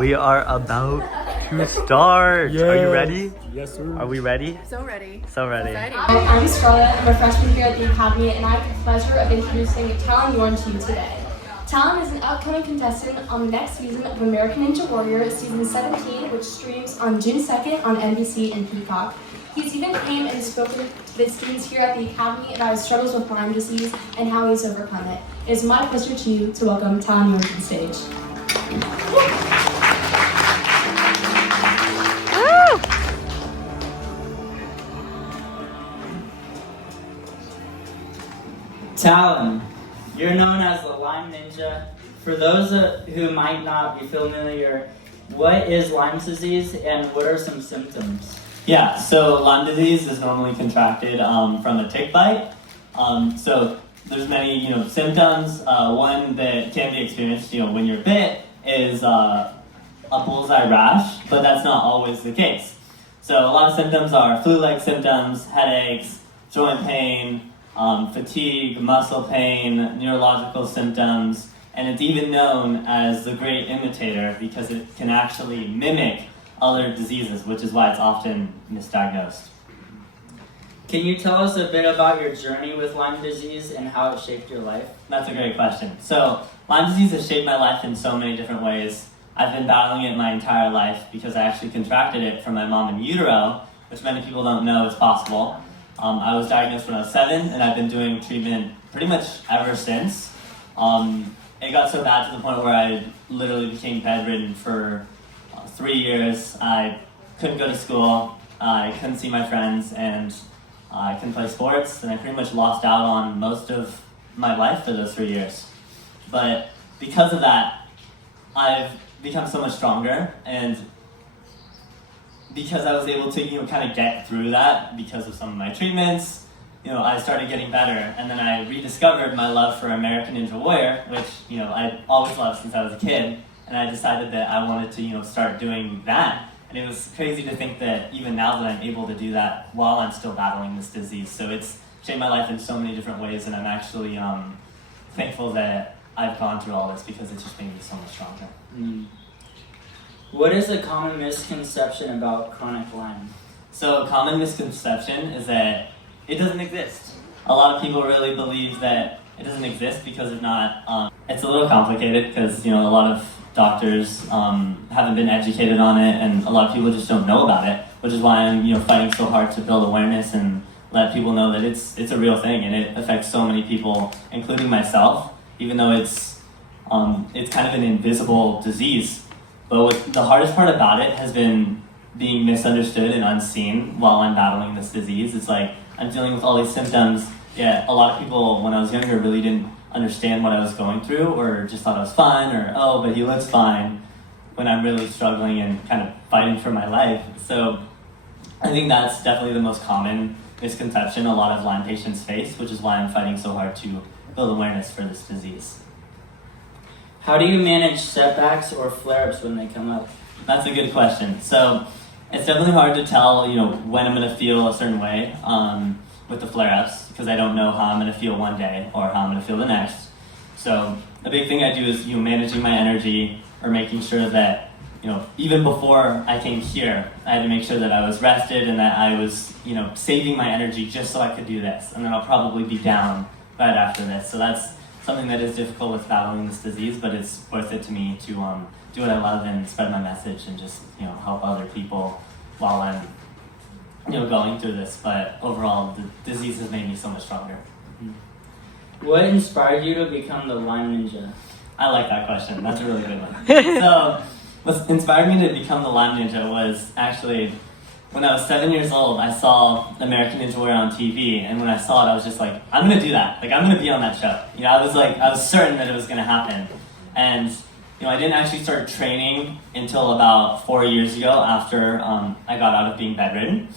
We are about to start. Yes. Are you ready? Yes, sir. Are we ready? So ready. So ready. I'm Scarlett. I'm a freshman here at the Academy, and I have the pleasure of introducing Talon to you today. Talon is an upcoming contestant on the next season of American Ninja Warrior, season 17, which streams on June 2nd on NBC and Peacock. He's even came and spoken to the students here at the Academy about his struggles with Lyme disease and how he's overcome it. It is my pleasure to welcome Talon to the stage. Talon, you're known as the Lyme Ninja. For those who might not be familiar, what is Lyme disease and what are some symptoms? Yeah, so Lyme disease is normally contracted from a tick bite. So there's many symptoms. One that can be experienced when you're bit is a bullseye rash, but that's not always the case. So a lot of symptoms are flu-like symptoms, headaches, joint pain, fatigue, muscle pain, neurological symptoms, and it's even known as the great imitator because it can actually mimic other diseases, which is why it's often misdiagnosed. Can you tell us a bit about your journey with Lyme disease and how it shaped your life? That's a great question. So Lyme disease has shaped my life in so many different ways. I've been battling it my entire life because I actually contracted it from my mom in utero, which many people don't know is possible. I was diagnosed when I was 7, and I've been doing treatment pretty much ever since. It got so bad to the point where I literally became bedridden for 3 years. I couldn't go to school, I couldn't see my friends, and I couldn't play sports, and I pretty much lost out on most of my life for those 3 years. But because of that, I've become so much stronger, and because I was able to kind of get through that because of some of my treatments, I started getting better, and then I rediscovered my love for American Ninja Warrior, which I always loved since I was a kid, and I decided that I wanted to start doing that. And it was crazy to think that even now that I'm able to do that while I'm still battling this disease. So it's changed my life in so many different ways, and I'm actually thankful that I've gone through all this because it's just made me so much stronger. What is a common misconception about chronic Lyme? So a common misconception is that it doesn't exist. A lot of people really believe that it doesn't exist because it's not. It's a little complicated because a lot of doctors haven't been educated on it, and a lot of people just don't know about it, which is why I'm fighting so hard to build awareness and let people know that it's a real thing and it affects so many people, including myself, even though it's kind of an invisible disease. But the hardest part about it has been being misunderstood and unseen while I'm battling this disease. It's like I'm dealing with all these symptoms, yet a lot of people when I was younger really didn't understand what I was going through, or just thought I was fine, or oh, but he looks fine, when I'm really struggling and kind of fighting for my life. So I think that's definitely the most common misconception a lot of Lyme patients face, which is why I'm fighting so hard to build awareness for this disease. How do you manage setbacks or flare-ups when they come up? That's a good question. So it's definitely hard to tell, when I'm going to feel a certain way with the flare-ups, because I don't know how I'm going to feel one day or how I'm going to feel the next. So a big thing I do is managing my energy, or making sure that even before I came here, I had to make sure that I was rested and that I was saving my energy just so I could do this, and then I'll probably be down right after this. So that's something that is difficult with battling this disease, but it's worth it to me to do what I love and spread my message and just help other people while I'm going through this. But overall, the disease has made me so much stronger. What inspired you to become the Lyme Ninja? I like that question. That's a really good one. So what inspired me to become the Lyme Ninja was actually when I was 7 years old. I saw American Ninja Warrior on TV, and when I saw it, I was just like, I'm gonna do that. Like, I'm gonna be on that show. I was certain that it was gonna happen. And I didn't actually start training until about 4 years ago after I got out of being bedridden.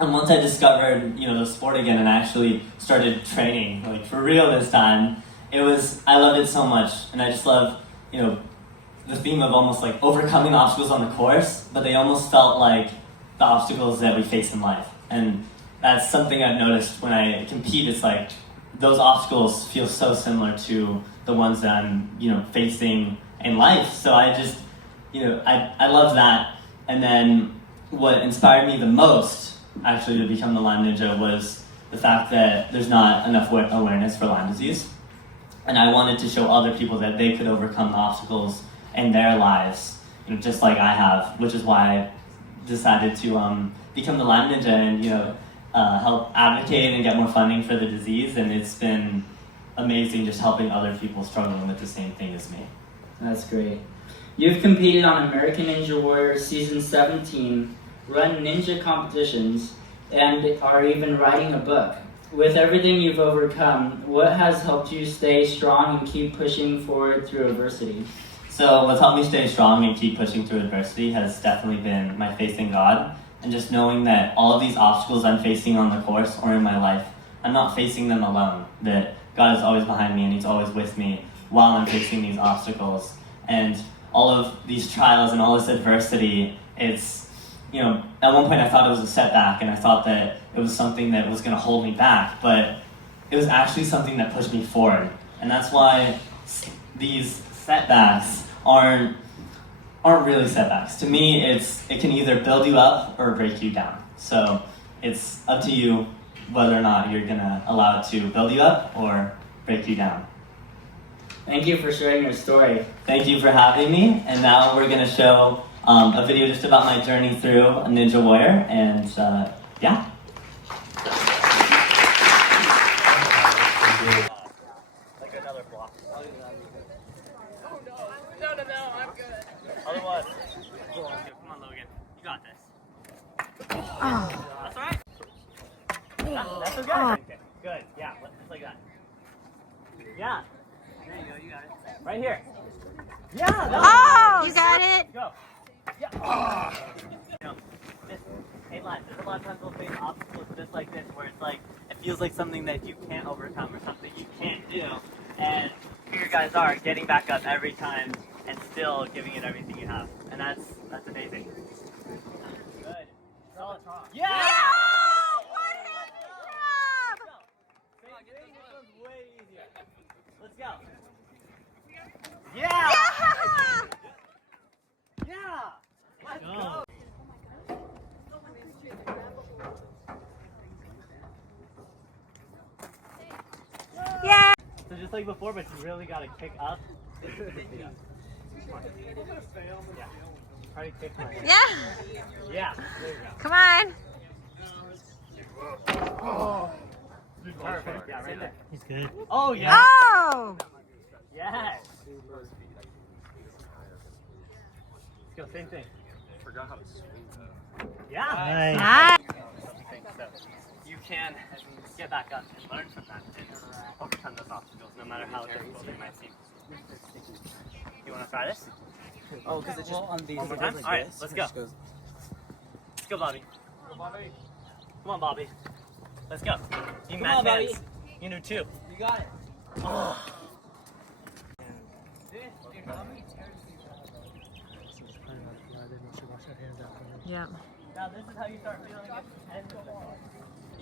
And once I discovered, the sport again and actually started training, like for real this time, I loved it so much. And I just love, the theme of almost like overcoming obstacles on the course, but they almost felt like the obstacles that we face in life. And that's something I've noticed when I compete. It's like those obstacles feel so similar to the ones that I'm, facing in life. So I just I love that. And then what inspired me the most, actually, to become the Lyme Ninja was the fact that there's not enough awareness for Lyme disease. And I wanted to show other people that they could overcome the obstacles in their lives, just like I have, which is why I decided to become the Lyme Ninja and, help advocate and get more funding for the disease. And it's been amazing just helping other people struggling with the same thing as me. That's great. You've competed on American Ninja Warrior Season 17, run ninja competitions, and are even writing a book. With everything you've overcome, what has helped you stay strong and keep pushing forward through adversity? So what's helped me stay strong and keep pushing through adversity has definitely been my faith in God, and just knowing that all of these obstacles I'm facing on the course or in my life, I'm not facing them alone, that God is always behind me and He's always with me while I'm facing these obstacles. And all of these trials and all this adversity, it's, at one point I thought it was a setback and I thought that it was something that was going to hold me back, but it was actually something that pushed me forward. And that's why these setbacks aren't really setbacks. To me, it can either build you up or break you down. So it's up to you whether or not you're going to allow it to build you up or break you down. Thank you for sharing your story. Thank you for having me. And now we're going to show a video just about my journey through a Ninja Warrior. And yeah. Like another block. No, I'm good. Other one. Come on, Logan. You got this. That's all right. That's okay. Okay. Good. Yeah, just like that. Yeah. There you go. You got it. Right here. Yeah. You got it. Go. Yeah. There's a lot of times we'll face obstacles just like this, where it's like it feels like something that you can't overcome or something you can't do, and here you guys are getting back up every time and still giving it everything you have, and that's amazing. Good. Yeah. One hand job. This one's way easier. Let's go. Yeah. Yeah. Let's go. Yeah. So just like before, but you really gotta kick up. Yeah. Try to kick higher. Yeah. Yeah. There you go. Come on. Oh. Perfect. Yeah, right there. He's good. Oh yeah. Oh. Yes. Let's go. Same thing. Forgot how to swing though. Yeah. Nice. So you can get back up and learn from that and overcome those obstacles, no matter how difficult they might seem. You want to try this? Oh, because it's just on these. One more time? All right, let's go. Let's go, Bobby. Come on, Bobby. Let's go. You Come on, Bobby. You knew two. You got it. Oh. Yeah. Now this is how you start feeling it, and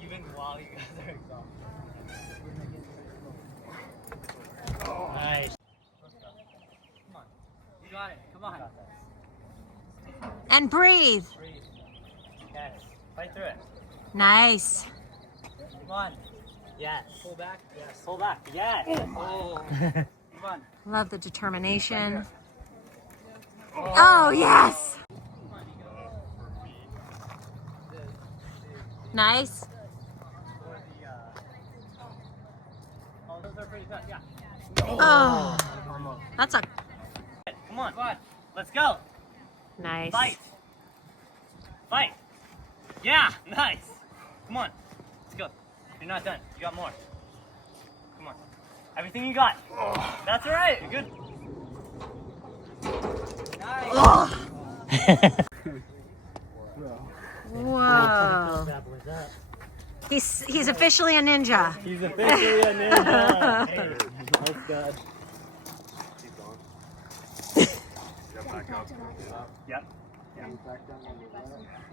even while you guys are exhausted. Oh. Nice. Come on. You got it. Come on. And breathe. Breathe. Yes. Fight through it. Nice. Come on. Yes. Pull back. Yes. Pull back. Yes. Oh. Come on. Love the determination. Oh, yes. Nice. Oh, those are pretty fast. Yeah. Oh. That's a Come on. Let's go. nice. Fight. Fight. Yeah. Nice. Come on. Let's go. You're not done. You got more. Come on. Everything you got. That's all right. You're good. Nice. Whoa. He's officially a ninja. He's officially a ninja. Let's go. Yep.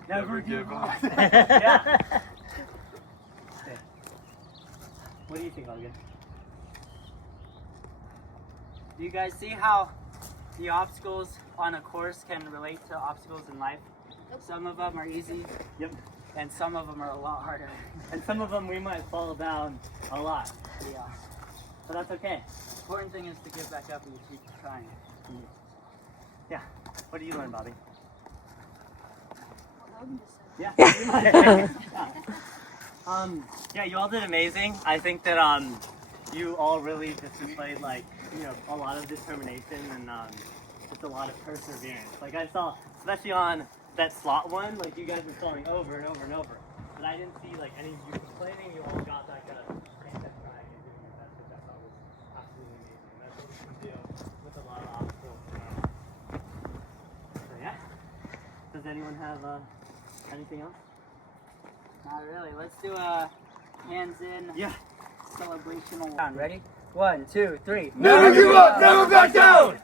Never give up. Yeah. What do you think, Logan? Do you guys see how the obstacles on a course can relate to obstacles in life. Some of them are easy. Yep. And some of them are a lot harder. And some of them we might fall down a lot. Yeah. But that's okay. The important thing is to get back up and to keep trying. Yeah. What did you learn, Bobby? Yeah. Yeah, you all did amazing. I think that you all really just displayed like, you know, a lot of determination and just a lot of perseverance. Like I saw, especially on that slot one, like you guys were falling over and over and over. But I didn't see like any of you complaining. You all got that kind of trying and doing your best, which I thought was absolutely amazing. And that's what we can do with a lot of obstacles. So yeah. Does anyone have anything else? Not really. Let's do a hands in Yeah. celebrational round. Ready? 1, 2, 3. Never give up, never back down!